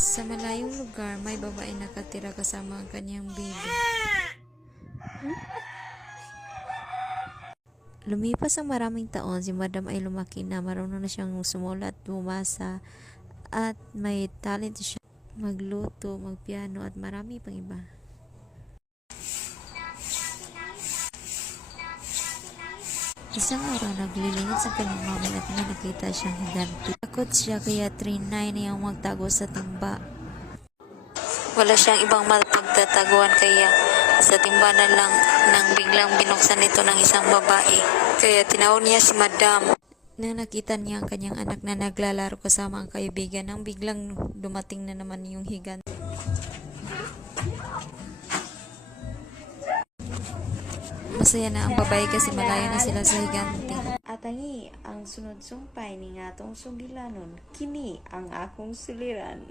Sa malayong lugar, may babae nakatira kasama ang kanyang baby. Lumipas ang maraming taon, si Madam ay lumaki na, marunong na siyang sumulat, bumasa, at may talent siya magluto, magpiano, at marami pang iba. Isang araw, naglilingid sa kanyang mama at may nakita siyang higante. Takot siya kaya trinay niyang magtago sa timba. Wala siyang ibang mapagtataguan kaya sa timba na lang nang biglang binuksan ito ng isang babae. Kaya tinawag niya si Madam. Nang nakita niya ang kanyang anak na naglalaro kasama ang kaibigan, nang biglang dumating na naman yung higante. Masaya na ang babae kasi malayo na sila sa higante. Atangi ang sunod sumpay ni ngatong sugilanon, kini ang akong suliran.